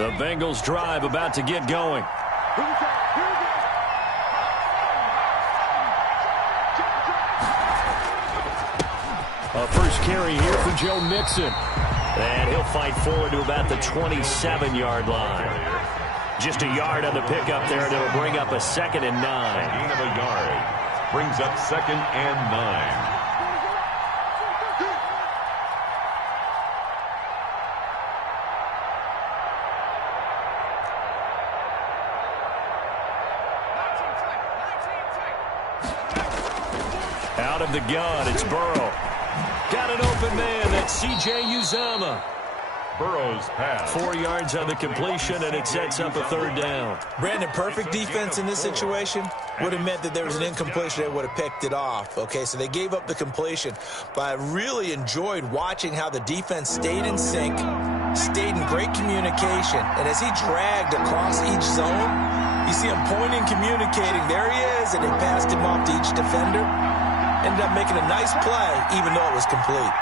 The Bengals drive about to get going. A first carry here for Joe Mixon. And he'll fight forward to about the 27-yard line. Just a yard on the pickup there, and it'll bring up a 2nd and 9. Gain of a yard. Brings up 2nd and 9. Out of the gun, it's Burrow. Got an open man, that's C.J. Uzomah. Burrow's pass. 4 yards on the completion, and it sets up a 3rd down. Brandon, perfect defense in this situation would have meant that there was an incompletion that would have picked it off. Okay, so they gave up the completion, but I really enjoyed watching how the defense stayed in sync, stayed in great communication, and as he dragged across each zone, you see him pointing, communicating. There he is, and they passed him off to each defender. Ended up making a nice play, even though it was complete.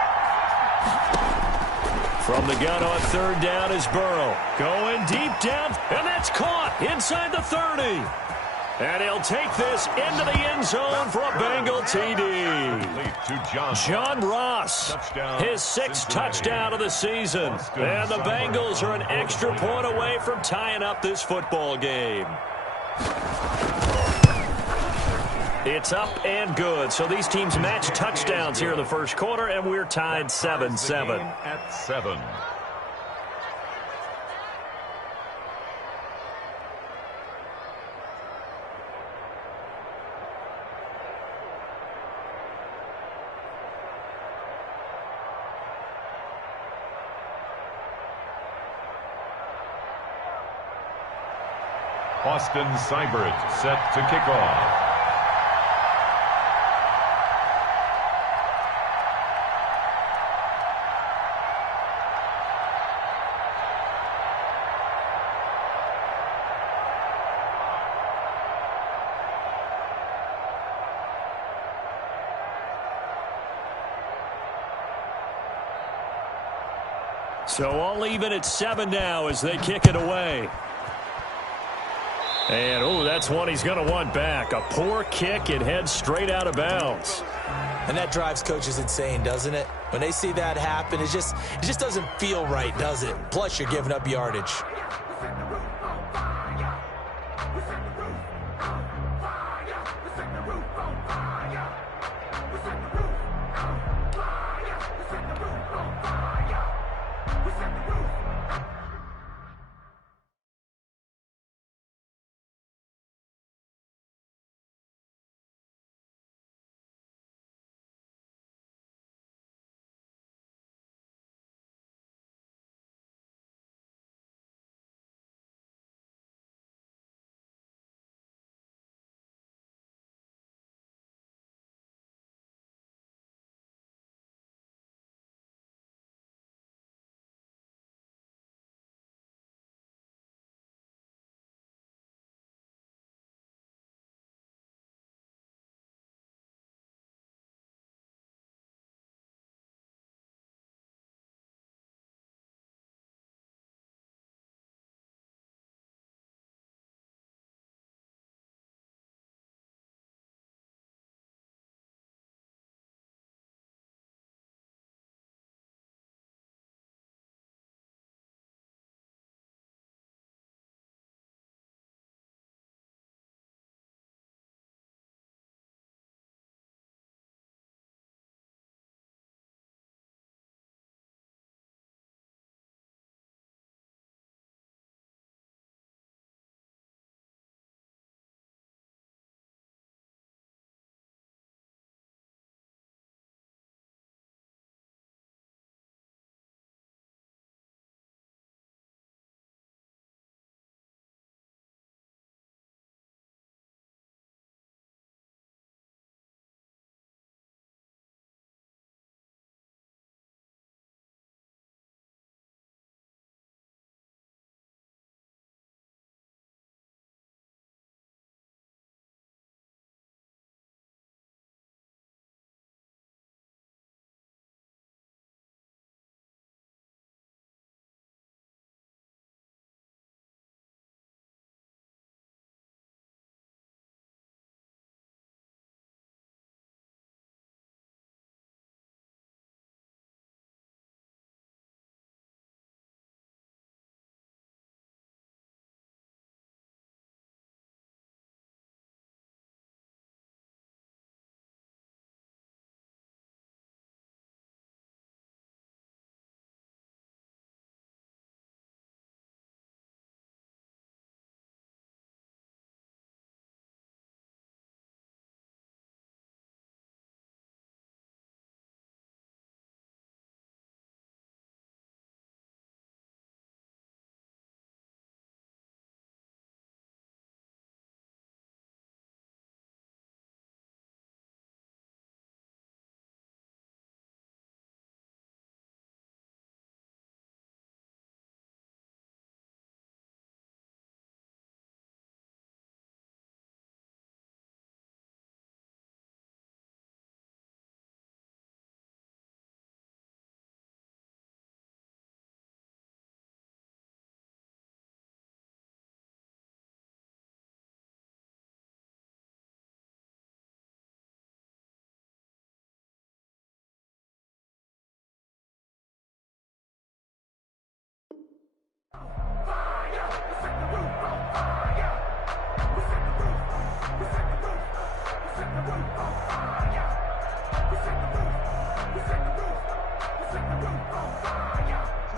From the gun on 3rd down is Burrow. Going deep down, and that's caught inside the 30. And he'll take this into the end zone for a Bengal TD. John Ross, his 6th touchdown of the season. And the Bengals are an extra point away from tying up this football game. It's up and good. So these teams match touchdowns here in the first quarter, and we're tied 7-7. At 7. Austin Seibert set to kick off. So all even at 7 now as they kick it away. And, oh, that's one he's going to want back. A poor kick. It heads straight out of bounds. And that drives coaches insane, doesn't it? When they see that happen, it just doesn't feel right, does it? Plus, you're giving up yardage.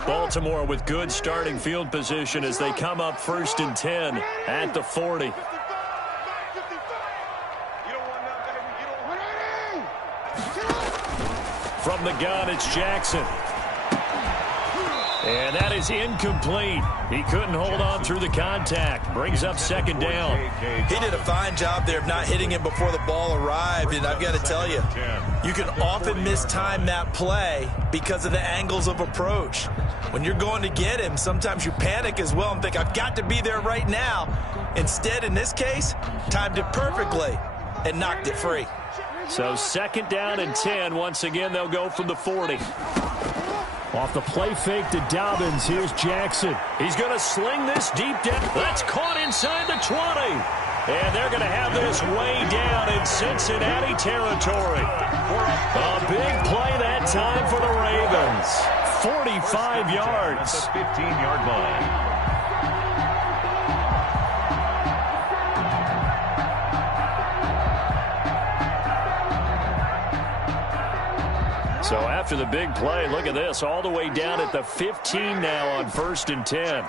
Baltimore with good starting field position as they come up 1st and 10 at the 40. From the gun, it's Jackson. And that is incomplete. He couldn't hold on through the contact. Brings up 2nd down. He did a fine job there of not hitting him before the ball arrived. And I've got to tell you, you can often mistime that play because of the angles of approach. When you're going to get him, sometimes you panic as well and think, I've got to be there right now. Instead, in this case, timed it perfectly and knocked it free. So 2nd down and 10. Once again, they'll go from the 40. Off the play fake to Dobbins. Here's Jackson. He's going to sling this deep down. That's caught inside the 20. And they're going to have this way down in Cincinnati territory. A big play that time for the Ravens. 45 yards. The 15-yard line. So after the big play, look at this, all the way down at the 15 now on 1st and 10.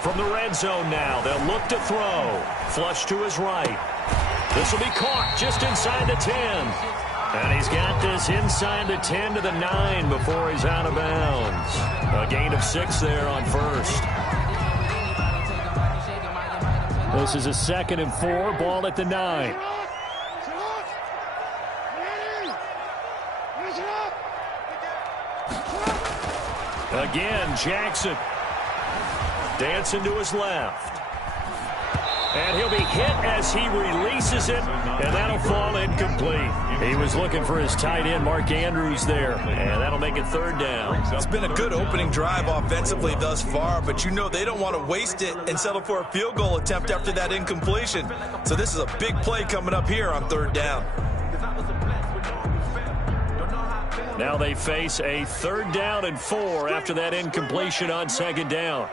From the red zone now, they'll look to throw. Flush to his right. This will be caught just inside the 10. And he's got this inside the 10 to the 9 before he's out of bounds. A gain of 6 there on 1st. This is a 2nd and 4, ball at the 9. Again, Jackson. Dancing to his left. And he'll be hit as he releases it, and that'll fall incomplete. He was looking for his tight end, Mark Andrews, there, and that'll make it 3rd down. It's been a good opening drive offensively thus far, but you know they don't want to waste it and settle for a field goal attempt after that incompletion. So this is a big play coming up here on 3rd down. Now they face a 3rd down and 4 after that incompletion on 2nd down.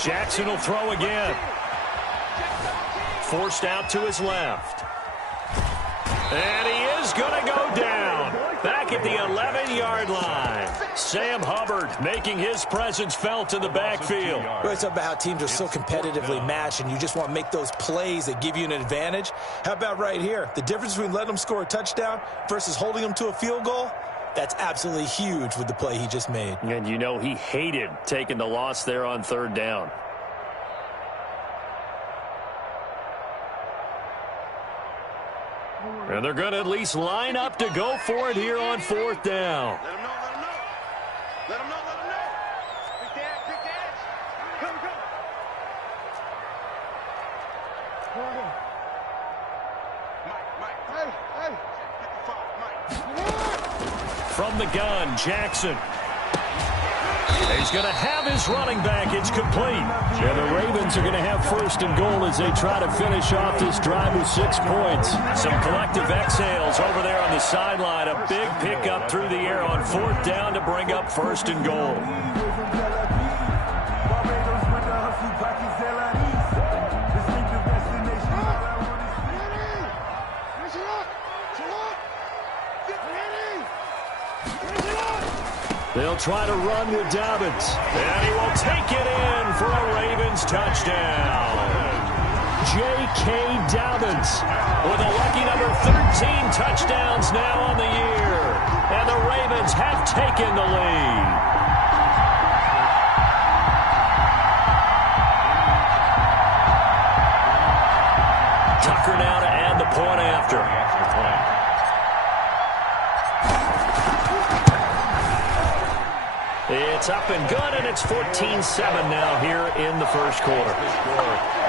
Jackson will throw again. Forced out to his left. And he is going to go down. Back at the 11-yard line. Sam Hubbard making his presence felt in the backfield. Well, it's about how teams are so competitively matched and you just want to make those plays that give you an advantage. How about right here? The difference between letting them score a touchdown versus holding them to a field goal? That's absolutely huge with the play he just made. And you know he hated taking the loss there on 3rd down. And they're going to at least line up to go for it here on 4th down. Let him know, let him know. Let him know, let him know. Big dad, big dad. Here we go. Mike. Hey. 55, Mike. From the gun, Jackson. He's going to have his running back. It's complete. And the Ravens are going to have 1st and goal as they try to finish off this drive with 6 points. Some collective exhales over there on the sideline. A big pickup through the air on 4th down to bring up 1st and goal. They'll try to run with Dobbins. And he will take it in for a Ravens touchdown. J.K. Dobbins with a lucky number 13 touchdowns now on the year. And the Ravens have taken the lead. Tucker now to add the point after. It's up and good, and it's 14-7 now here in the 1st quarter.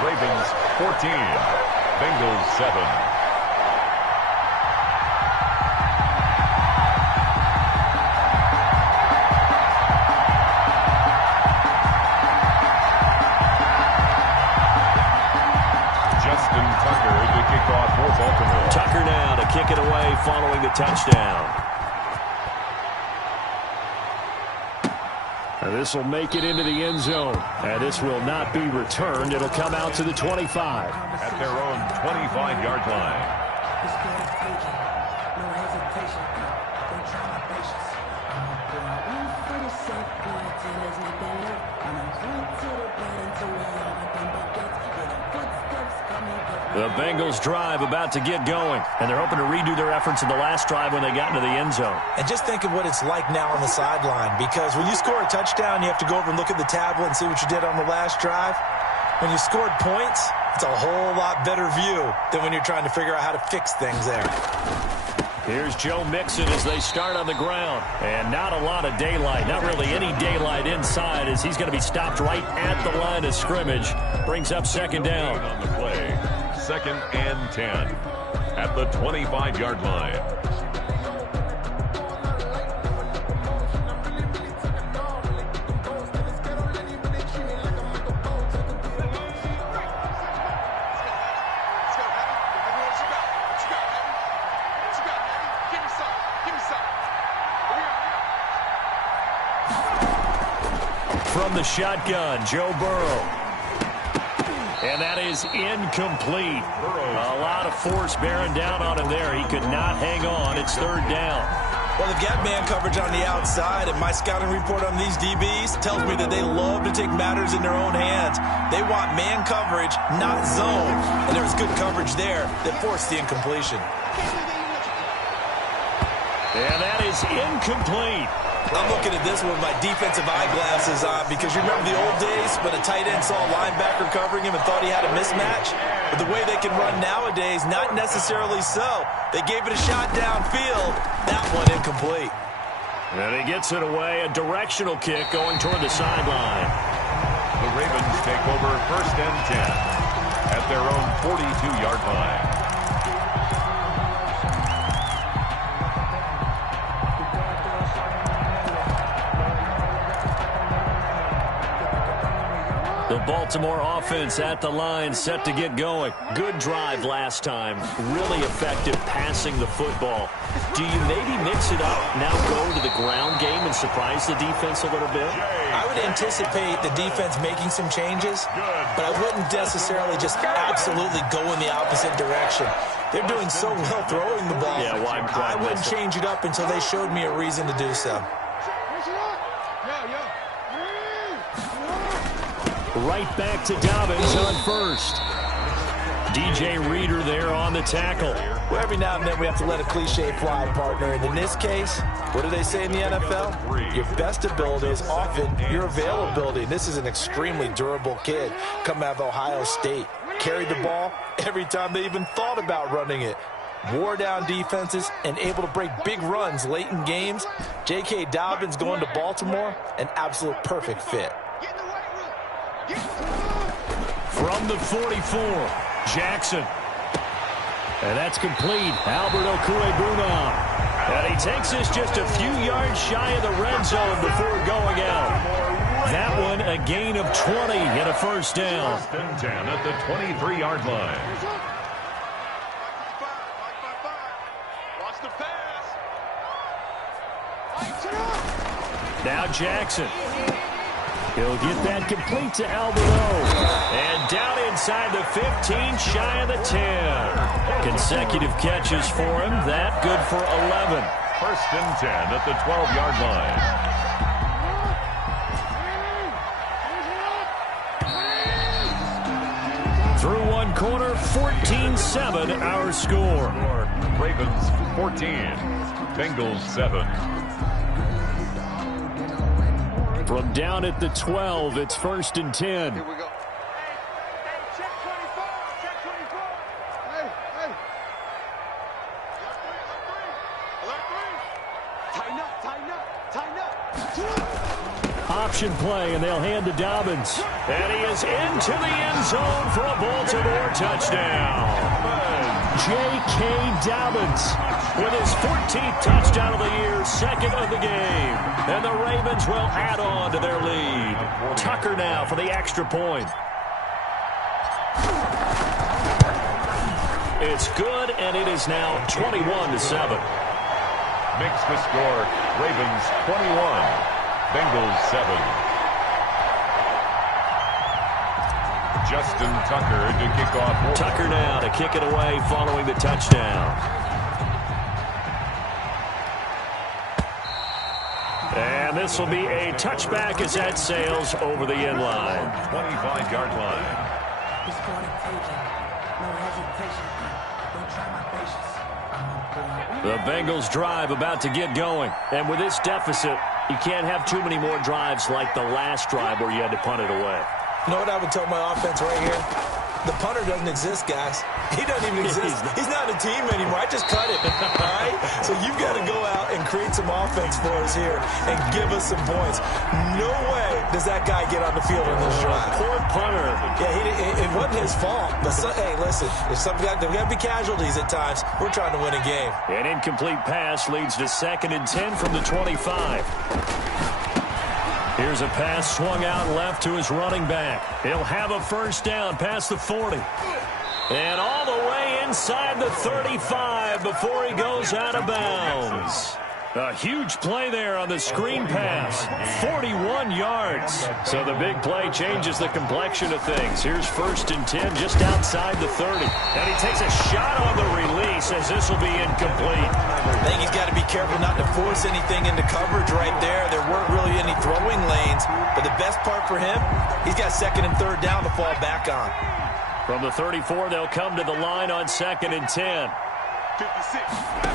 Ravens 14, Bengals 7. Justin Tucker to kick off for Baltimore. Tucker now to kick it away following the touchdown. And this will make it into the end zone. And this will not be returned. It'll come out to the 25. At their own 25-yard line. The Bengals drive about to get going, and they're hoping to redo their efforts in the last drive when they got into the end zone. And just think of what it's like now on the sideline, because when you score a touchdown, you have to go over and look at the tablet and see what you did on the last drive. When you scored points, it's a whole lot better view than when you're trying to figure out how to fix things there. Here's Joe Mixon as they start on the ground. And not a lot of daylight, not really any daylight inside, as he's going to be stopped right at the line of scrimmage. Brings up second down. On the play, 2nd and 10 at the 25-yard line. From the shotgun, Joe Burrow. And that is incomplete. A lot of force bearing down on him there. He could not hang on. It's third down. Well, they've got man coverage on the outside, and my scouting report on these DBs tells me that they love to take matters in their own hands. They want man coverage, not zone. And there was good coverage there that forced the incompletion. And that is incomplete. I'm looking at this one with my defensive eyeglasses on, because you remember the old days when a tight end saw a linebacker covering him and thought he had a mismatch? But the way they can run nowadays, not necessarily so. They gave it a shot downfield. That one incomplete. And he gets it away. A directional kick going toward the sideline. The Ravens take over 1st and 10 at their own 42-yard line. The Baltimore offense at the line, set to get going. Good drive last time. Really effective passing the football. Do you maybe mix it up, now go to the ground game and surprise the defense a little bit? I would anticipate the defense making some changes, but I wouldn't necessarily just absolutely go in the opposite direction. They're doing so well throwing the ball. Yeah, why I wouldn't change it up until they showed me a reason to do so. Right back to Dobbins on first. DJ Reader there on the tackle. Well, every now and then we have to let a cliche fly, partner. And in this case, what do they say in the NFL? Your best ability is often your availability. And this is an extremely durable kid coming out of Ohio State. Carried the ball every time they even thought about running it. Wore down defenses and able to break big runs late in games. J.K. Dobbins going to Baltimore, an absolute perfect fit. From the 44, Jackson. And that's complete. Albert Okwuegbunam. And he takes this just a few yards shy of the red zone before going out. That one a gain of 20 and a first down. 1st and 10 at the 23-yard line. Watch the pass. Now Jackson. He'll get that complete to Alberto. And down inside the 15, shy of the 10. Consecutive catches for him. That good for 11. 1st and 10 at the 12-yard line. Through one quarter, 14-7 our score. Ravens 14, Bengals 7. From down at the 12, it's 1st and 10. Here we go. Hey, check 24. Check 24. Hey. Alert 3. Tighten up. Option play, and they'll hand to Dobbins. And he is into the end zone for a Baltimore touchdown. J.K. Dobbins with his 14th touchdown of the year, 2nd of the game. And the Ravens will add on to their lead. Tucker now for the extra point. It's good, and it is now 21-7. Makes the score Ravens 21, Bengals 7. Justin Tucker to kick off. Tucker now to kick it away following the touchdown. And this will be a touchback as that sails over the end line. 25-yard line. The Bengals drive about to get going. And with this deficit, you can't have too many more drives like the last drive where you had to punt it away. You know what I would tell my offense right here? The punter doesn't exist, guys. He doesn't even exist. He's not a team anymore. I just cut him, all right? So you've got to go out and create some offense for us here and give us some points. No way does that guy get on the field on this drive. Poor punter. Yeah, it wasn't his fault. But hey, listen, there's got to be casualties at times. We're trying to win a game. An incomplete pass leads to 2nd and 10 from the 25. Here's a pass swung out left to his running back. He'll have a first down past the 40. And all the way inside the 35 before he goes out of bounds. A huge play there on the screen pass. 41 yards. So the big play changes the complexion of things. Here's 1st and 10 just outside the 30. And he takes a shot on the release as this will be incomplete. I think he's got to be careful not to force anything into coverage right there. There weren't really any throwing lanes. But the best part for him, he's got 2nd and 3rd down to fall back on. From the 34, they'll come to the line on 2nd and 10. 56.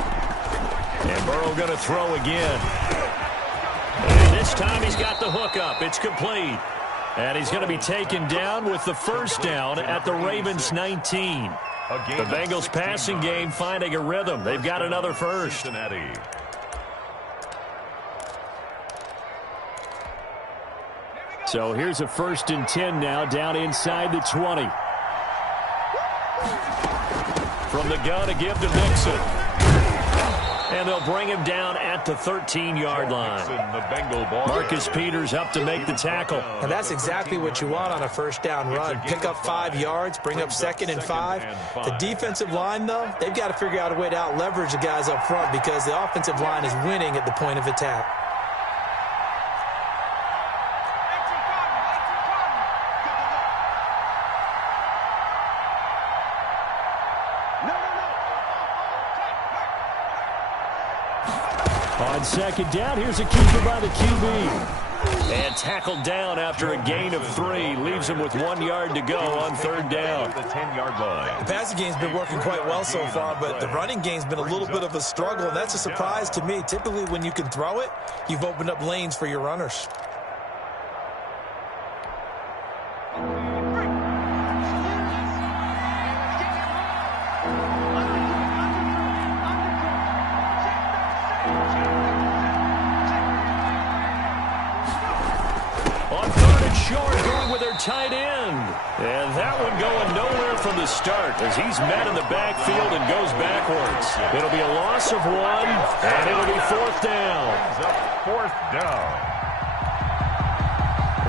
And Burrow going to throw again. And this time he's got the hook up. It's complete. And he's going to be taken down with the first down at the Ravens 19. The Bengals passing game finding a rhythm. They've got another first. So here's a 1st and 10 now down inside the 20. From the gun to give to Mixon. And they'll bring him down at the 13-yard line. Marcus Peters up to make the tackle. And that's exactly what you want on a first down run. Pick up 5 yards, bring up 2nd and 5. The defensive line, though, they've got to figure out a way to out-leverage the guys up front because the offensive line is winning at the point of attack. On 2nd down, here's a keeper by the QB. And tackled down after a gain of 3. Leaves him with 1 yard to go on 3rd down. The 10-yard line. The passing game's been working quite well so far, but the running game's been a little bit of a struggle, and that's a surprise to me. Typically, when you can throw it, you've opened up lanes for your runners. Tight end. And that one going nowhere from the start as he's met in the backfield and goes backwards. It'll be a loss of 1, and it'll be 4th down. 4th down.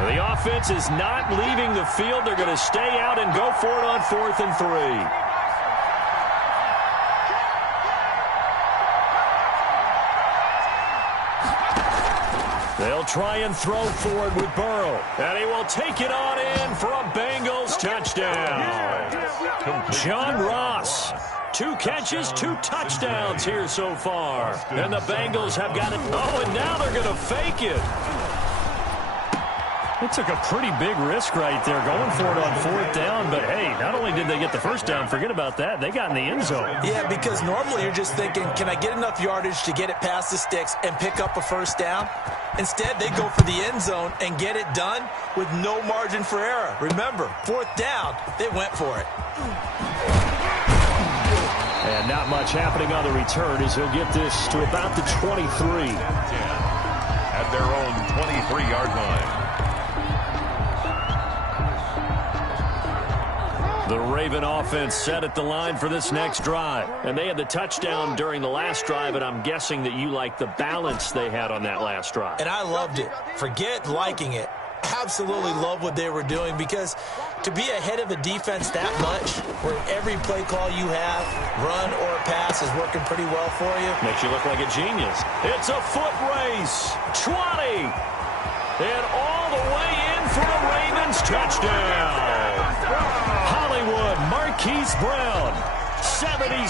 The offense is not leaving the field. They're going to stay out and go for it on 4th and 3. They'll try and throw forward with Burrow. And he will take it on in for a Bengals touchdown. John Ross. 2 catches, 2 touchdowns here so far. And the Bengals have got it. Oh, and now they're going to fake it. They took a pretty big risk right there going for it on 4th down. But, hey, not only did they get the first down, forget about that, they got in the end zone. Yeah, because normally you're just thinking, can I get enough yardage to get it past the sticks and pick up a first down? Instead, they go for the end zone and get it done with no margin for error. Remember, 4th down, they went for it. And not much happening on the return as he'll get this to about the 23. At their own 23-yard line. The Raven offense set at the line for this next drive. And they had the touchdown during the last drive, and I'm guessing that you like the balance they had on that last drive. And I loved it. Forget liking it. Absolutely love what they were doing because To be ahead of a defense that much, where every play call you have, run or pass, is working pretty well for you. Makes you look like a genius. It's a foot race. 20. And all the way in for a Ravens touchdown. Hollywood Marquise Brown, 77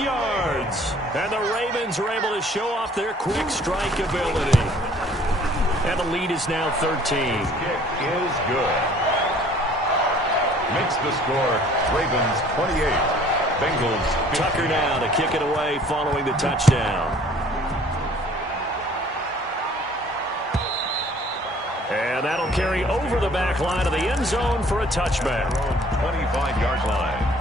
yards. And the Ravens are able to show off their quick strike ability. And the lead is now 13. Kick is good. Makes the score Ravens 28. Bengals 15. Tucker now to kick it away following the touchdown. And that'll carry over the back line of the end zone for a touchback. 25-yard line.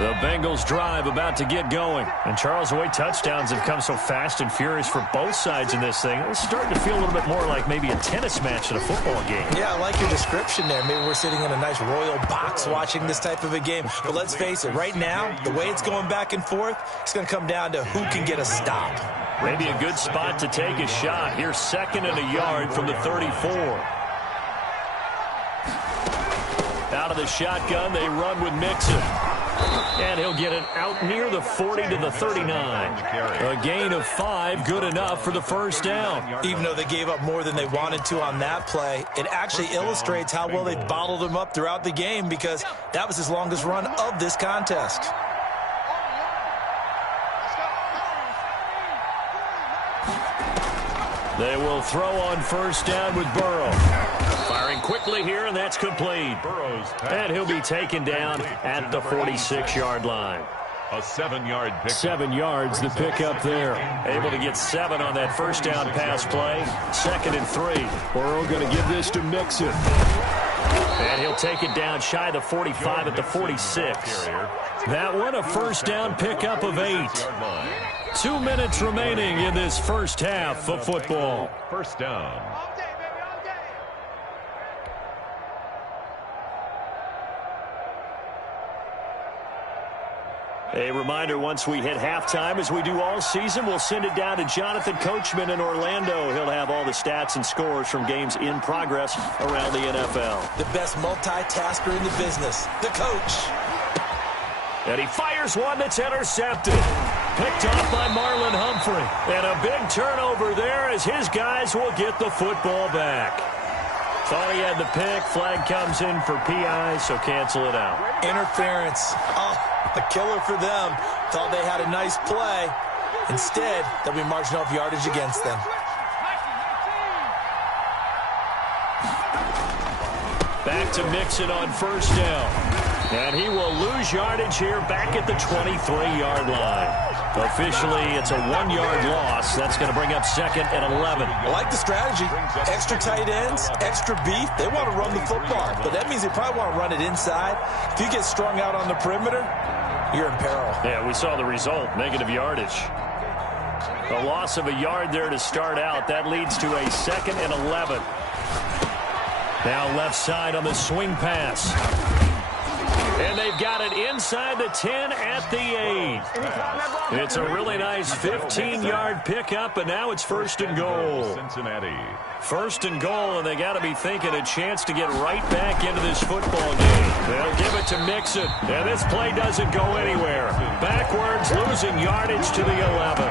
The Bengals drive about to get going. And Charles, the way touchdowns have come so fast and furious for both sides in this thing, it's starting to feel a little bit more like maybe a tennis match at a football game. Yeah, I like your description there. Maybe we're sitting in a nice royal box watching this type of a game. But let's face it, right now, the way it's going back and forth, it's going to come down to who can get a stop. Maybe a good spot to take a shot. Here's 2nd and a yard from the 34. Out of the shotgun, they run with Mixon. And he'll get it out near the 40 to the 39. A gain of 5, good enough for the first down. Even though they gave up more than they wanted to on that play, it actually illustrates how well they bottled him up throughout the game, because that was his longest run of this contest. They will throw on first down with Burrow. Firing quickly here, and that's complete. And he'll be taken down at the 46-yard line. A 7-yard pick. 7 yards, the pickup there. Able to get 7 on that first down pass play. 2nd and 3. Burrow going to give this to Mixon. And he'll take it down shy of the 45 at the 46. That one a first down pickup of 8. 2 minutes remaining in this first half of football. First down. A reminder, once we hit halftime, as we do all season, we'll send it down to Jonathan Coachman in Orlando. He'll have all the stats and scores from games in progress around the NFL. The best multitasker in the business, the coach. And he fires one that's intercepted. Picked off by Marlon Humphrey. And a big turnover there as his guys will get the football back. Thought he had the pick. Flag comes in for PI, so cancel it out. Interference. Oh, a killer for them. Thought they had a nice play. Instead, they'll be marching off yardage against them. Back to Mixon on first down. And he will lose yardage here back at the 23-yard line. Officially, it's a 1-yard loss. That's going to bring up 2nd and 11. I like the strategy. Extra tight ends, extra beef. They want to run the football, but that means they probably want to run it inside. If you get strung out on the perimeter, you're in peril. Yeah, we saw the result, negative yardage. A loss of a yard there to start out. That leads to a 2nd and 11. Now left side on the swing pass. And they've got it inside the 10 at the 8. It's a really nice 15-yard pickup, and now it's 1st and goal. Cincinnati. 1st and goal, and they got to be thinking a chance to get right back into this football game. They'll give it to Mixon, and this play doesn't go anywhere. Backwards, losing yardage to the 11.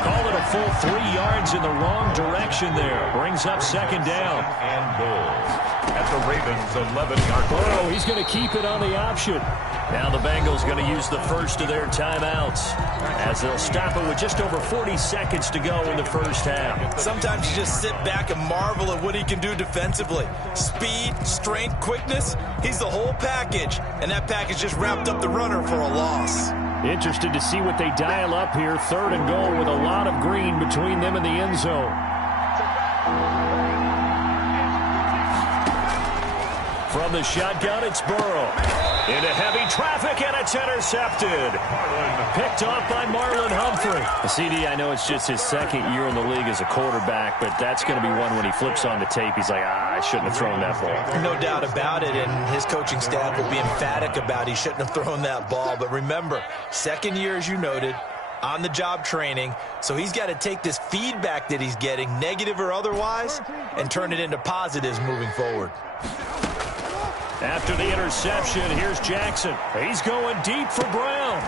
Call it a full 3 yards in the wrong direction there. Brings up 2nd down. And goal. At the Ravens' 11-yard line. Burrow, he's going to keep it on the option. Now the Bengals going to use the first of their timeouts as they'll stop it with just over 40 seconds to go in the first half. Sometimes you just sit back and marvel at what he can do defensively. Speed, strength, quickness, he's the whole package. And that package just wrapped up the runner for a loss. Interested to see what they dial up here. 3rd and goal with a lot of green between them and the end zone. From the shotgun, it's Burrow. Into heavy traffic, and it's intercepted. Picked off by Marlon Humphrey. CD, I know it's just his 2nd year in the league as a quarterback, but that's going to be one when he flips on the tape. He's like, I shouldn't have thrown that ball. No doubt about it, and his coaching staff will be emphatic about he shouldn't have thrown that ball. But remember, 2nd year, as you noted, on-the-job training, so he's got to take this feedback that he's getting, negative or otherwise, and turn it into positives moving forward. After the interception, here's Jackson. He's going deep for Brown.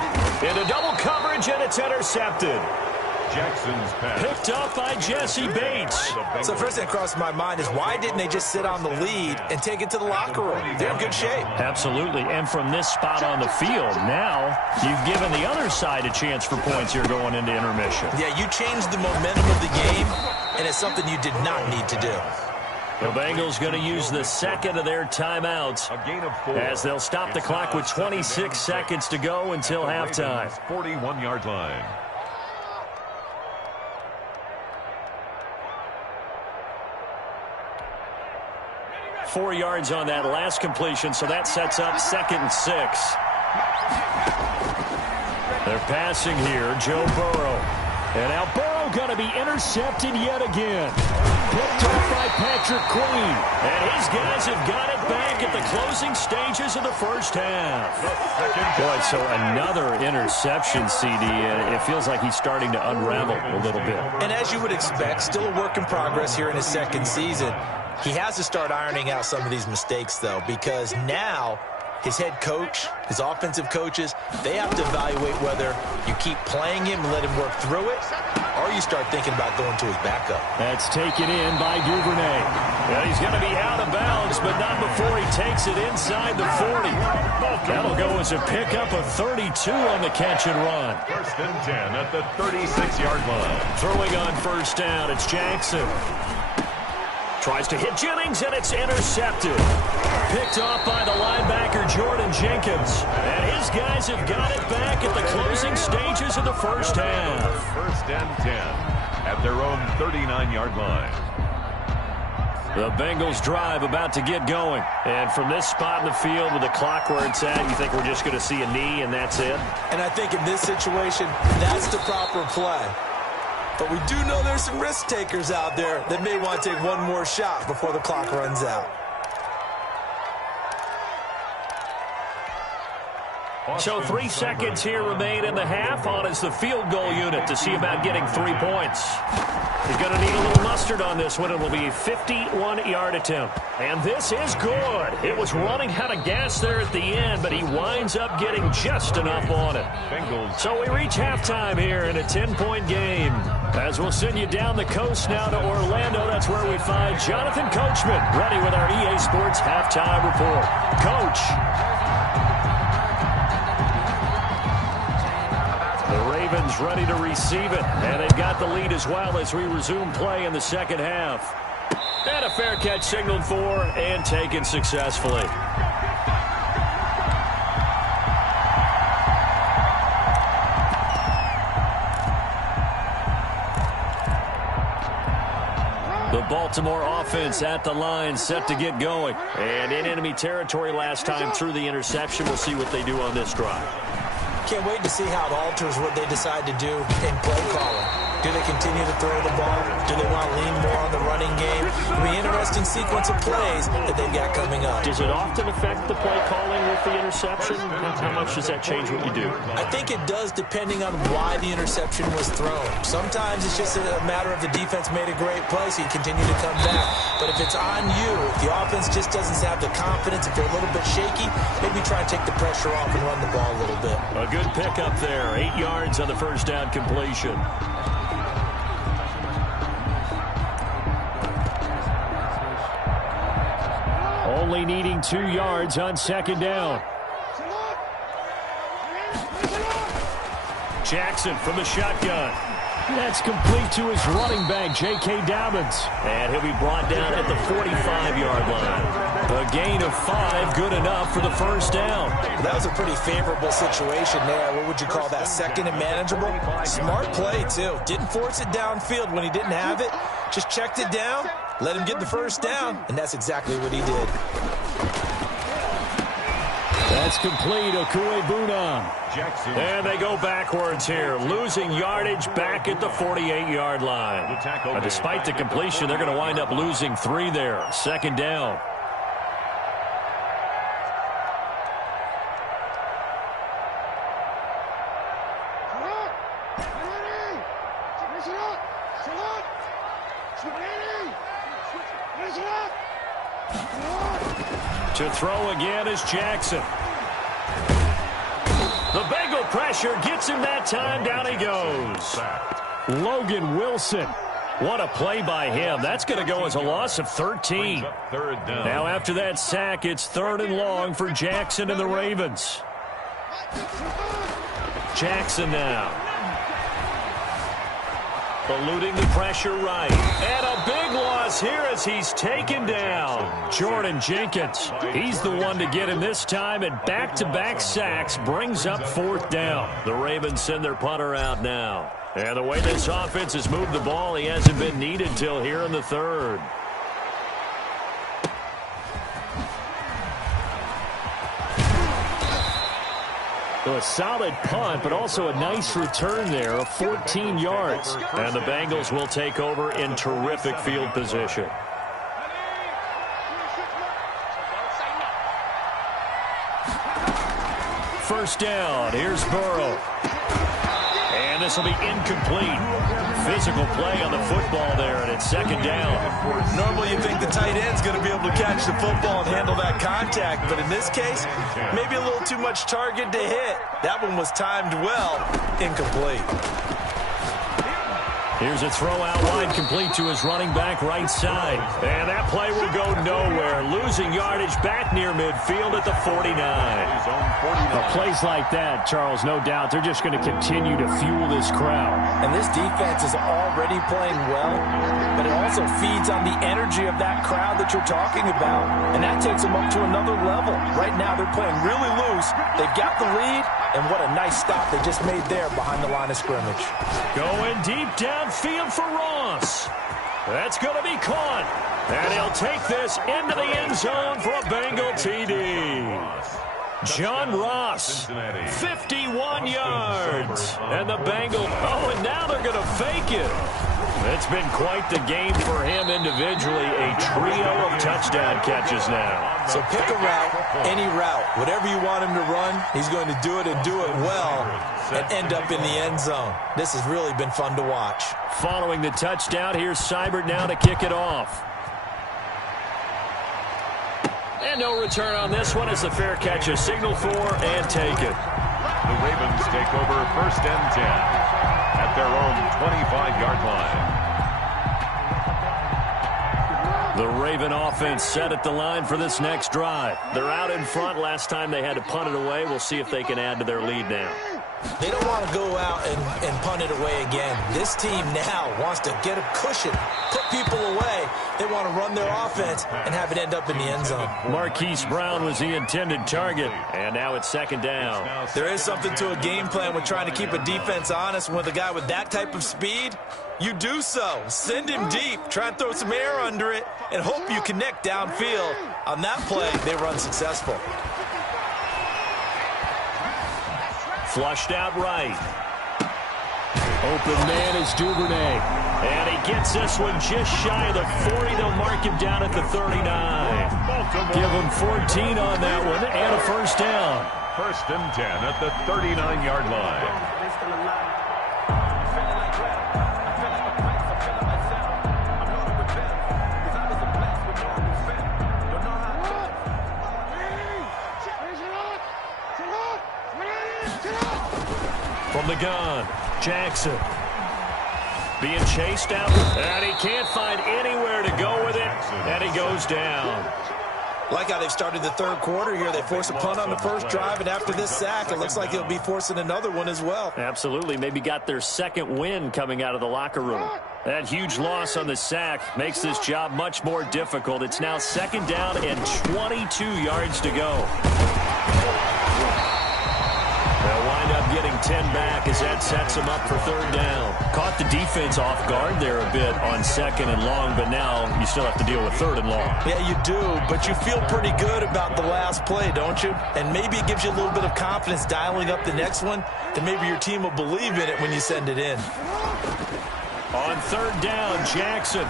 Into double coverage, and it's intercepted. Jackson's pass. Picked up by Jesse Bates. So first thing that crossed my mind is why didn't they just sit on the lead and take it to the locker room? They're in good shape. Absolutely, and from this spot on the field, now you've given the other side a chance for points here going into intermission. Yeah, you changed the momentum of the game, and it's something you did not need to do. The Bengals going to use the second of their timeouts A gain of 4. as they'll stop the clock with 26 seconds to go until halftime. 41-yard line. .4 yards on that last completion, so that sets up 2nd and 6. They're passing here, Joe Burrow. And now Burrow going to be intercepted yet again. Picked off by Patrick Queen. And his guys have got it back at the closing stages of the first half. Boy, so another interception, CD, and it feels like he's starting to unravel a little bit. And as you would expect, still a work in progress here in his second season. He has to start ironing out some of these mistakes, though, because now his head coach, his offensive coaches, they have to evaluate whether you keep playing him and let him work through it, or you start thinking about going to his backup. That's taken in by Duvernay. And he's going to be out of bounds, but not before he takes it inside the 40. That'll go as a pickup of 32 on the catch and run. 1st and 10 at the 36-yard line. Throwing on first down, it's Jackson. Tries to hit Jennings, and it's intercepted. Picked off by the linebacker, Jordan Jenkins. And his guys have got it back at the closing stages of the first half. 1st and 10 at their own 39-yard line. The Bengals drive about to get going. And from this spot in the field with the clock where it's at, you think we're just going to see a knee and that's it? And I think in this situation, that's the proper play. But we do know there's some risk takers out there that may want to take one more shot before the clock runs out. So 3 seconds here remain in the half. On is the field goal unit to see about getting 3 points. He's going to need a little mustard on this one. It will be a 51-yard attempt. And this is good. It was running out of gas there at the end, but he winds up getting just enough on it. Bengals. So we reach halftime here in a 10-point game. As we'll send you down the coast now to Orlando, that's where we find Jonathan Coachman, ready with our EA Sports halftime report. Coach. The Ravens ready to receive it, and they've got the lead as well as we resume play in the second half. And a fair catch signaled for and taken successfully. The Baltimore offense at the line, set to get going. And in enemy territory last time through the interception. We'll see what they do on this drive. Can't wait to see how it alters what they decide to do in play calling. Do they continue to throw the ball? Do they want to lean more on the running game? It'll be an interesting sequence of plays that they've got coming up. Does it often affect the play calling with the interception? How much does that change what you do? I think it does depending on why the interception was thrown. Sometimes it's just a matter of the defense made a great play, so you continue to come back. But if it's on you, if the offense just doesn't have the confidence, if they're a little bit shaky, maybe try and take the pressure off and run the ball a little bit. A good pickup there. 8 yards on the first down completion. Only needing 2 yards on second down. Jackson from the shotgun. That's complete to his running back, J.K. Dobbins. And he'll be brought down at the 45-yard line. A gain of 5, good enough for the first down. That was a pretty favorable situation there. What would you call that? Second and manageable? Smart play, too. Didn't force it downfield when he didn't have it. Just checked it down, let him get the first down, and that's exactly what he did. That's complete, Okuebuna. Jackson. And they go backwards here, losing yardage back at the 48-yard line. Despite the completion, they're going to wind up losing 3 there. Second down. To throw again is Jackson. The Bengal pressure gets him that time. Down he goes. Logan Wilson. What a play by him. That's going to go as a loss of 13. Now after that sack, it's 3rd and long for Jackson and the Ravens. Jackson now. Eluding the pressure right. And a big loss here as he's taken down. Jordan Jenkins. He's the one to get him this time, and back-to-back sacks brings up 4th down. The Ravens send their punter out now. And the way this offense has moved the ball, he hasn't been needed till here in the 3rd. So a solid punt, but also a nice return there of 14 yards. And the Bengals will take over in terrific field position. First down. Here's Burrow. And this will be incomplete. Physical play on the football there, and it's 2nd down. Normally you think the tight end's going to be able to catch the football and handle that contact, but in this case, maybe a little too much target to hit. That one was timed well. Incomplete. Here's a throw out wide, complete to his running back right side. And that play will go nowhere. Losing yardage back near midfield at the 49. Plays like that, Charles, no doubt, they're just going to continue to fuel this crowd. And this defense is already playing well, but it also feeds on the energy of that crowd that you're talking about. And that takes them up to another level. Right now they're playing really loose. They've got the lead, and what a nice stop they just made there behind the line of scrimmage. Going deep downfield for Ross. That's going to be caught. And he'll take this into the end zone for a Bengal TD. John Ross, 51 yards. And the Bengals, and now they're going to fake it. It's been quite the game for him individually. A trio of touchdown catches now. So pick a route, any route. Whatever you want him to run, he's going to do it and do it well and end up in the end zone. This has really been fun to watch. Following the touchdown, here's Seibert now to kick it off. And no return on this one as the fair catch is signaled for and taken. The Ravens take over 1st and 10 at their own 25-yard line. The Raven offense set at the line for this next drive. They're out in front. Last time they had to punt it away. We'll see if they can add to their lead now. They don't want to go out and punt it away again. This team now wants to get a cushion, put people away. They want to run their offense and have it end up in the end zone. Marquise Brown was the intended target, and now it's 2nd down. There is something to a game plan with trying to keep a defense honest. With a guy with that type of speed, you do so. Send him deep, try and throw some air under it, and hope you connect downfield. On that play, they run successful. Flushed out right. Open man is Duvernay. And he gets this one just shy of the 40. They'll mark him down at the 39. Give him 14 on that one and a 1st down. 1st and 10 at the 39-yard line. From the gun, Jackson being chased out, and he can't find anywhere to go with it, and he goes down. Like how they've started the 3rd quarter here. They force a punt on the first drive, and after this sack, it looks like they'll be forcing another one as well. Absolutely. Maybe got their 2nd win coming out of the locker room. That huge loss on the sack makes this job much more difficult. It's now 2nd down and 22 yards to go. They'll wind up getting 10 back as that sets them up for 3rd down. Caught the defense off guard there a bit on 2nd and long, but now you still have to deal with 3rd and long. Yeah, you do, but you feel pretty good about the last play, don't you? And maybe it gives you a little bit of confidence dialing up the next one, and maybe your team will believe in it when you send it in. On 3rd down, Jackson.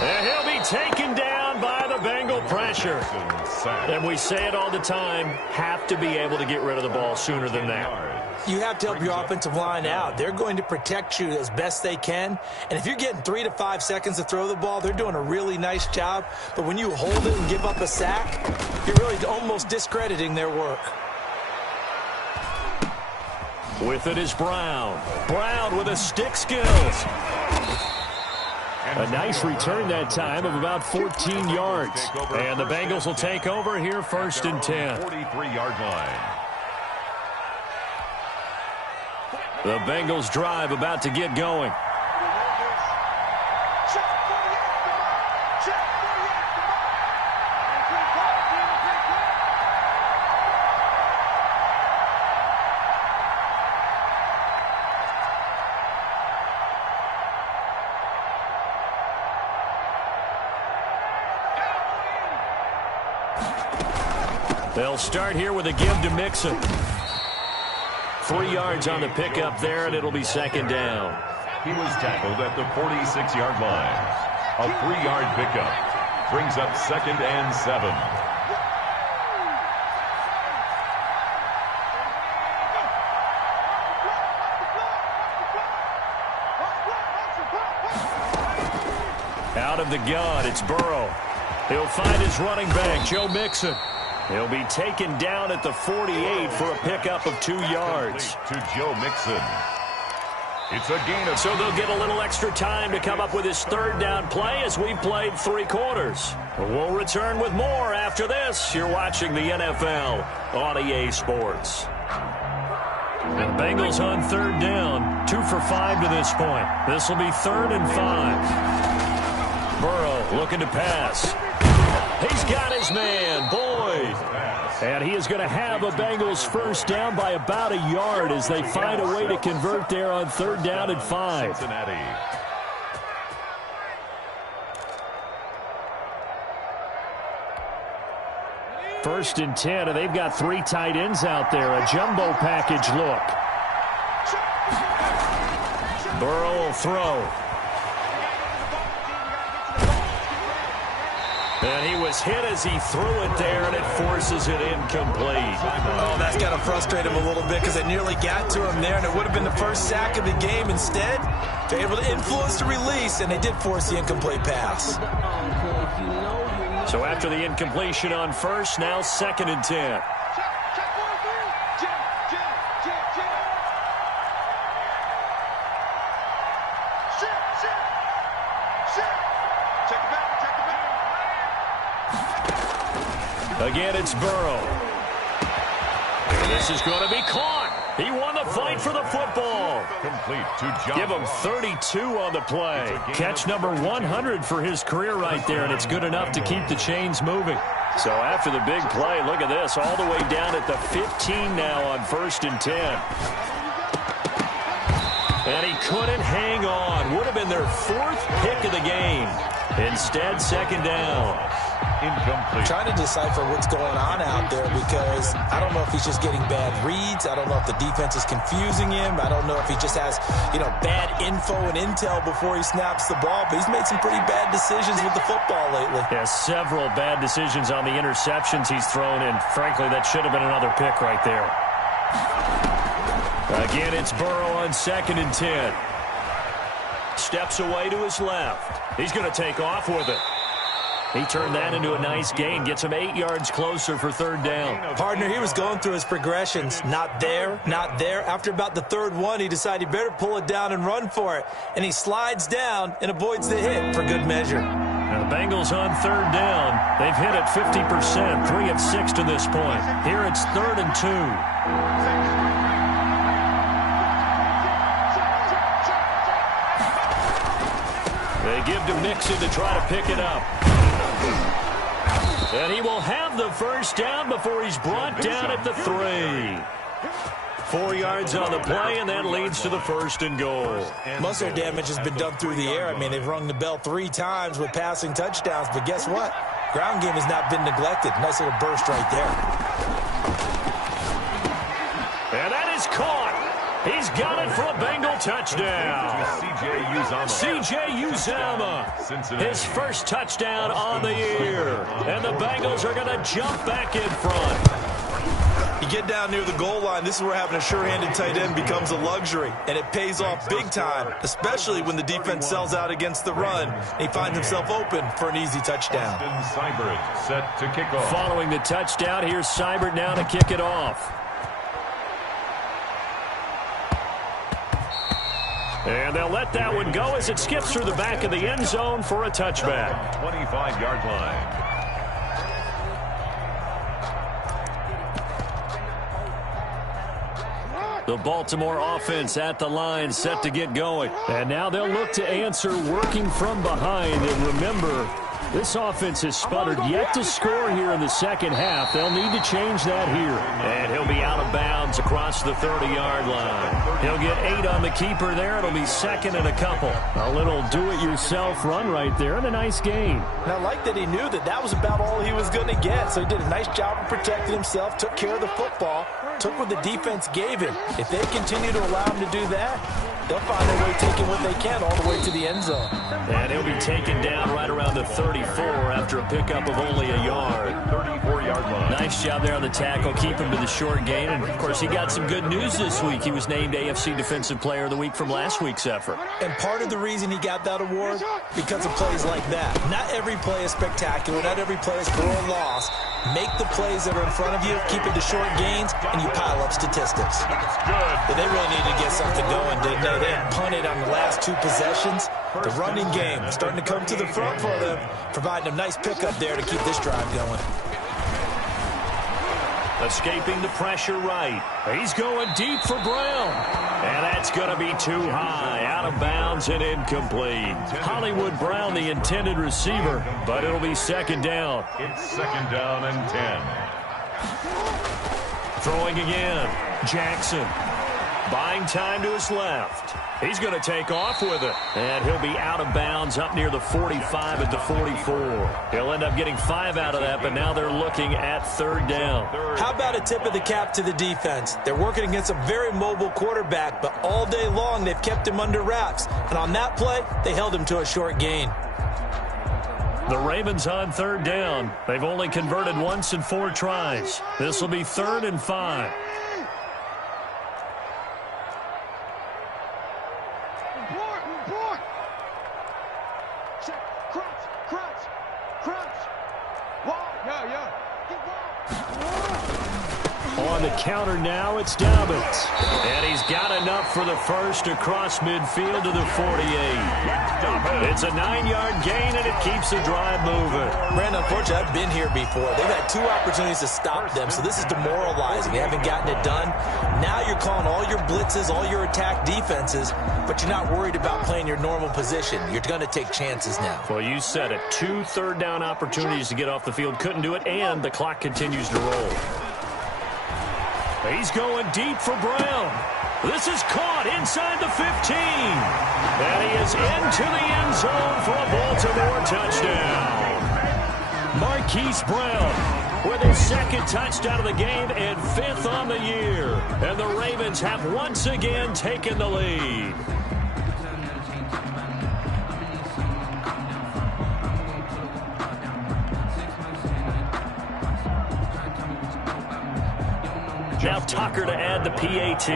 And he'll be taken down by the Bengal no pressure. And we say it all the time, have to be able to get rid of the ball sooner than that. You have to help your offensive line out. They're going to protect you as best they can. And if you're getting 3 to 5 seconds to throw the ball, they're doing a really nice job. But when you hold it and give up a sack, you're really almost discrediting their work. With it is Brown. Brown with his stick skills. A nice return that time of about 14 yards. And the Bengals will take over here 1st and 10. 43-yard line. The Bengals drive about to get going. They'll start here with a give to Mixon. 3 yards on the pickup there, and it'll be 2nd down. He was tackled at the 46-yard line. A 3-yard pickup brings up 2nd and 7. Out of the gun, it's Burrow. He'll find his running back, Joe Mixon. He'll be taken down at the 48 for a pickup of 2 yards. To Joe Mixon. It's a gain of... So they'll get a little extra time to come up with his 3rd down play as we played 3 quarters. We'll return with more after this. You're watching the NFL on EA Sports. And the Bengals on 3rd down, 2 for 5 to this point. This will be 3rd and 5. Burrow looking to pass. He's got his man, Boyd. And he is going to have a Bengals 1st down by about a yard as they find a way to convert there on 3rd down and 5. Cincinnati. First and 10, and they've got 3 tight ends out there. A jumbo package look. Burrow will throw. And he was hit as he threw it there, and it forces it incomplete. Oh, that's got to frustrate him a little bit because it nearly got to him there, and it would have been the first sack of the game. Instead, they're able to influence the release, and they did force the incomplete pass. So after the incompletion on 1st, now 2nd and 10. Again, it's Burrow. This is going to be caught. He won the fight for the football. Complete to John. Give him 32 on the play. Catch number 100 for his career right there, and it's good enough to keep the chains moving. So after the big play, look at this, all the way down at the 15 now on 1st and 10. And he couldn't hang on. Would have been their 4th pick of the game. Instead, 2nd down. Incomplete. Trying to decipher what's going on out there because I don't know if he's just getting bad reads. I don't know if the defense is confusing him. I don't know if he just has, bad info and intel before he snaps the ball. But he's made some pretty bad decisions with the football lately. Yeah, several bad decisions on the interceptions he's thrown in. Frankly, that should have been another pick right there. Again, it's Burrow on 2nd and 10. Steps away to his left. He's going to take off with it. He turned that into a nice gain, gets him 8 yards closer for 3rd down. Partner, he was going through his progressions. Not there, not there. After about the 3rd one, he decided he better pull it down and run for it. And he slides down and avoids the hit for good measure. Now the Bengals on 3rd down. They've hit it 50%, 3 of 6 to this point. Here it's 3rd and 2. They give to Mixon to try to pick it up. And he will have the 1st down before he's brought down at the 3. 4 yards on the play, and that leads to the 1st and goal. Muscle damage has been done through the air. I mean, they've rung the bell 3 times with passing touchdowns, but guess what? Ground game has not been neglected. Nice little burst right there. And that is caught. He's got it for a Bengal touchdown. C.J. Uzomah, his first touchdown on the year. And the Bengals are going to jump back in front. You get down near the goal line, this is where having a sure-handed tight end becomes a luxury, and it pays off big time, especially when the defense sells out against the run, and he finds himself open for an easy touchdown. Seibert set to kick off. Following the touchdown, here's Seibert now to kick it off. And they'll let that one go as it skips through the back of the end zone for a touchback. 25-yard line. The Baltimore offense at the line, set to get going. And now they'll look to answer working from behind. And remember, this offense has sputtered yet to score here in the second half. They'll need to change that here. And he'll be out of bounds across the 30-yard line. He'll get 8 on the keeper there. It'll be second and a couple. A little do-it-yourself run right there and a nice gain. And I like that he knew that that was about all he was going to get. So he did a nice job of protecting himself, took care of the football, took what the defense gave him. If they continue to allow him to do that, they'll find their way taking what they can all the way to the end zone. And he'll be taken down right around the 34 after a pickup of only a yard. 34-yard line. Nice job there on the tackle, keep him to the short gain. And, of course, he got some good news this week. He was named AFC Defensive Player of the Week from last week's effort. And part of the reason he got that award, because of plays like that. Not every play is spectacular. Not every play is for a loss. Make the plays that are in front of you, keep it to short gains, and you pile up statistics. That's good. But they really needed to get something going, didn't they? They had punted on the last 2 possessions. The running game starting to come to the front for them, providing a nice pickup there to keep this drive going. Escaping the pressure right. He's going deep for Brown. And that's going to be too high. Out of bounds and incomplete. Hollywood Brown, the intended receiver, but it'll be second down. It's second down and 10. Throwing again. Jackson. Buying time to his left. He's going to take off with it. And he'll be out of bounds up near the 45 at the 44. He'll end up getting 5 out of that, but now they're looking at third down. How about a tip of the cap to the defense? They're working against a very mobile quarterback, but all day long they've kept him under wraps. And on that play, they held him to a short gain. The Ravens on third down. They've only converted once in 4 tries. This will be 3rd and 5. On the counter now, it's Dobbins. And he's got enough for the first across midfield to the 48. It's a 9-yard gain, and it keeps the drive moving. Brandon, unfortunately, I've been here before. They've had 2 opportunities to stop them, so this is demoralizing. They haven't gotten it done. Now you're calling all your blitzes, all your attack defenses, but you're not worried about playing your normal position. You're going to take chances now. Well, you said it. 2 third-down opportunities to get off the field. Couldn't do it, and the clock continues to roll. He's going deep for Brown. This is caught inside the 15. And he is into the end zone for a Baltimore touchdown. Marquise Brown with his 2nd touchdown of the game and 5th on the year. And the Ravens have once again taken the lead. Now Tucker to add the PAT.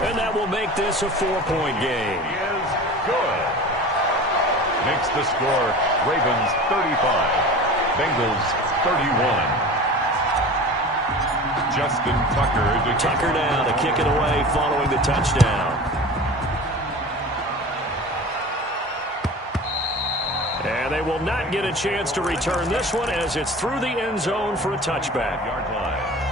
And that will make this a 4-point game. He is good. Makes the score Ravens 35, Bengals 31. Justin Tucker now to kick it away following the touchdown. And they will not get a chance to return this one as it's through the end zone for a touchback. Yard line.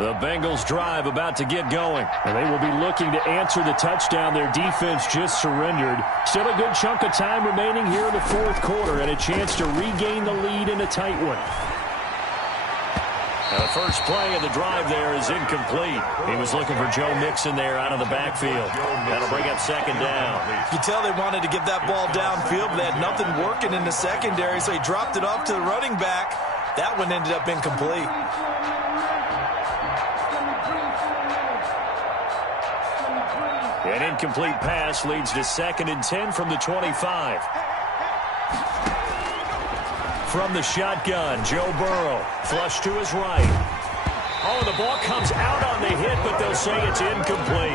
The Bengals drive about to get going. And they will be looking to answer the touchdown their defense just surrendered. Still a good chunk of time remaining here in the 4th quarter and a chance to regain the lead in a tight one. Now, the first play of the drive there is incomplete. He was looking for Joe Mixon there out of the backfield. That'll bring up second down. You tell they wanted to get that ball downfield, but they had nothing working in the secondary, so he dropped it off to the running back. That one ended up incomplete. An incomplete pass leads to 2nd and 10 from the 25. From the shotgun, Joe Burrow, flush to his right. Oh, the ball comes out on the hit, but they'll say it's incomplete.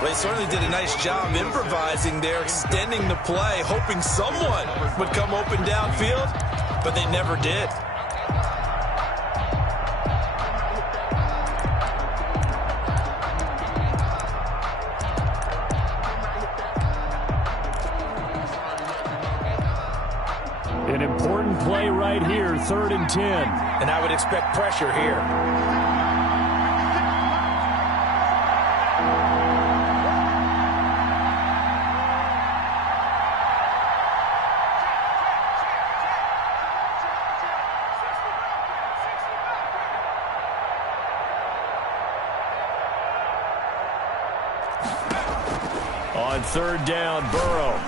Well, they certainly did a nice job improvising there, extending the play, hoping someone would come open downfield, but they never did. An important play right here, 3rd and 10. And I would expect pressure here. On 3rd down, Burrow.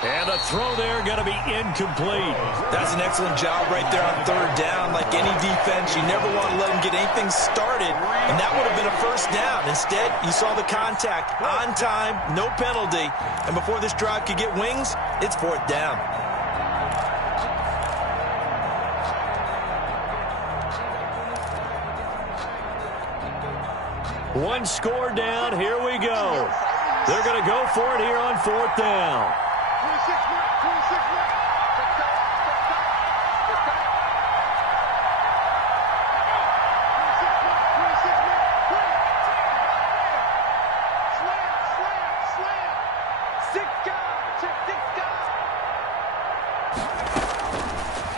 And the throw there going to be incomplete. That's an excellent job right there on 3rd down. Like any defense, you never want to let them get anything started, and that would have been a first down. Instead, you saw the contact on time, no penalty, and before this drive could get wings, it's 4th down. One score down. Here we go. They're going to go for it here on 4th down.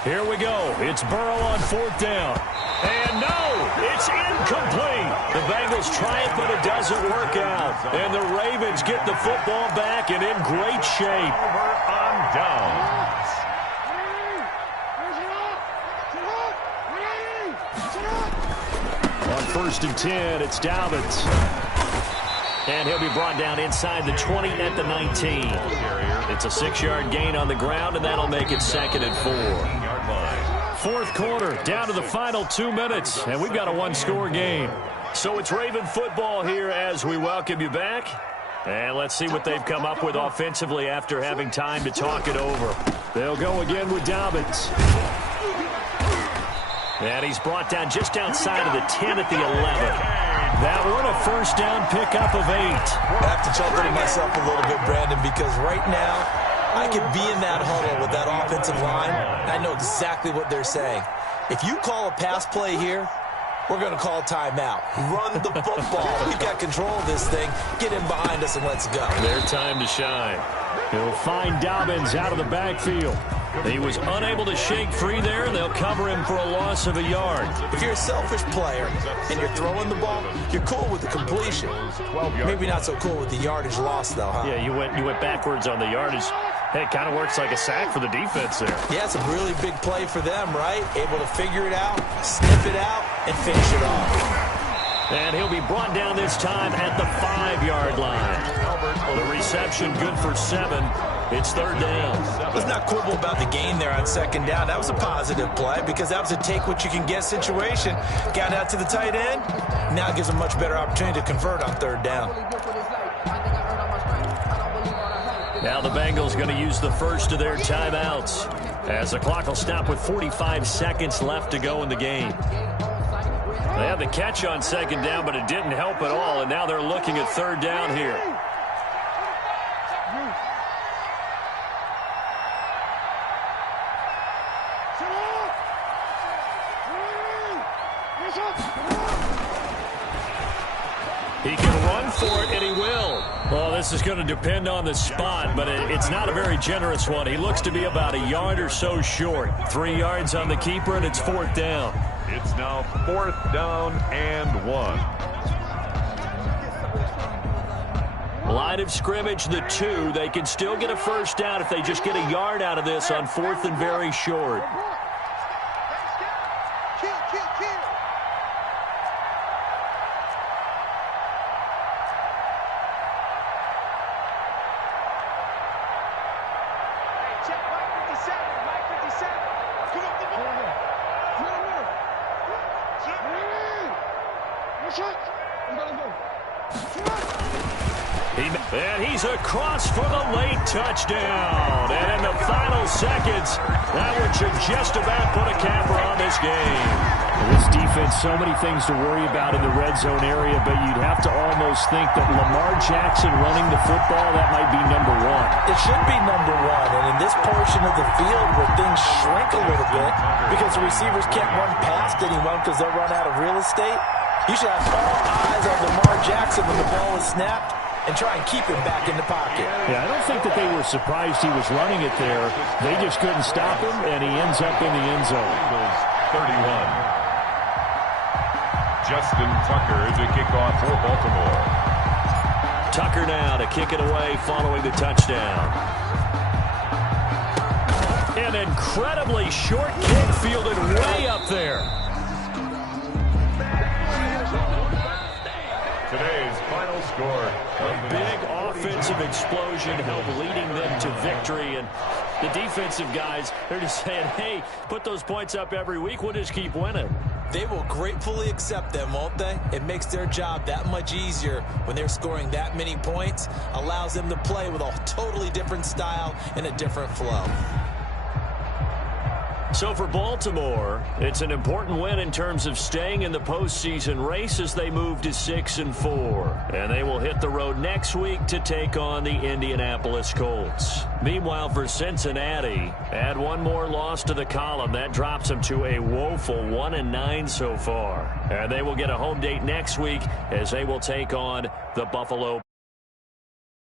Here we go. It's Burrow on 4th down. And no, it's incomplete. The Bengals try it, but it doesn't work out. And the Ravens get the football back and in great shape. Over on downs. On 1st and 10, it's Dobbins. And he'll be brought down inside the 20 at the 19. It's a 6-yard gain on the ground, and that'll make it 2nd and 4. 4th quarter, down to the final 2 minutes, and we've got a one-score game. So it's Raven football here as we welcome you back. And let's see what they've come up with offensively after having time to talk it over. They'll go again with Dobbins. And he's brought down just outside of the 10 at the 11. That one a first down pickup of 8. I have to chuckle to myself a little bit, Brandon, because right now I could be in that huddle with that offensive line. I know exactly what they're saying. If you call a pass play here, we're going to call timeout. Run the football. We've got control of this thing. Get in behind us and let's go. Their time to shine. He'll find Dobbins out of the backfield. He was unable to shake free there, and they'll cover him for a loss of a yard. If you're a selfish player and you're throwing the ball, you're cool with the completion. Maybe not so cool with the yardage loss, though, huh? Yeah, you went backwards on the yardage. Hey, it kind of works like a sack for the defense there. Yeah, it's a really big play for them, right? Able to figure it out, sniff it out, and finish it off. And he'll be brought down this time at the 5-yard line. The reception good for 7. It's 3rd down. Let's not quibble about the gain there on 2nd down. That was a positive play because that was a take-what-you-can-get situation. Got out to the tight end. Now it gives them a much better opportunity to convert on 3rd down. Now the Bengals going to use the first of their timeouts as the clock will stop with 45 seconds left to go in the game. They had the catch on 2nd down, but it didn't help at all, and now they're looking at 3rd down here. He can run for it, and he will. Well, this is going to depend on the spot, but it's not a very generous one. He looks to be about a yard or so short. 3 yards on the keeper, and it's 4th down. It's now 4th down and 1. Line of scrimmage, the 2. They can still get a first down if they just get a yard out of this on 4th and very short. Kill. And he's across for the late touchdown. And in the final seconds, that one should just about put a capper on this game. This defense, so many things to worry about in the red zone area, but you'd have to almost think that Lamar Jackson running the football, that might be number one. It should be number one, and in this portion of the field where things shrink a little bit because the receivers can't run past anyone because they'll run out of real estate, you should have all eyes on Lamar Jackson when the ball is snapped and try and keep him back in the pocket. Yeah, I don't think that they were surprised he was running it there. They just couldn't stop him, and he ends up in the end zone. 31. Justin Tucker to kick off for Baltimore. Tucker now to kick it away following the touchdown. An incredibly short kick fielded way up there. Today's final score. A big offensive explosion helped leading them to victory. And the defensive guys, they're just saying, hey, put those points up every week. We'll just keep winning. They will gratefully accept them, won't they? It makes their job that much easier when they're scoring that many points. Allows them to play with a totally different style and a different flow. So for Baltimore, it's an important win in terms of staying in the postseason race as they move to 6-4. And they will hit the road next week to take on the Indianapolis Colts. Meanwhile, for Cincinnati, add one more loss to the column. That drops them to a woeful 1-9 so far. And they will get a home date next week as they will take on the Buffalo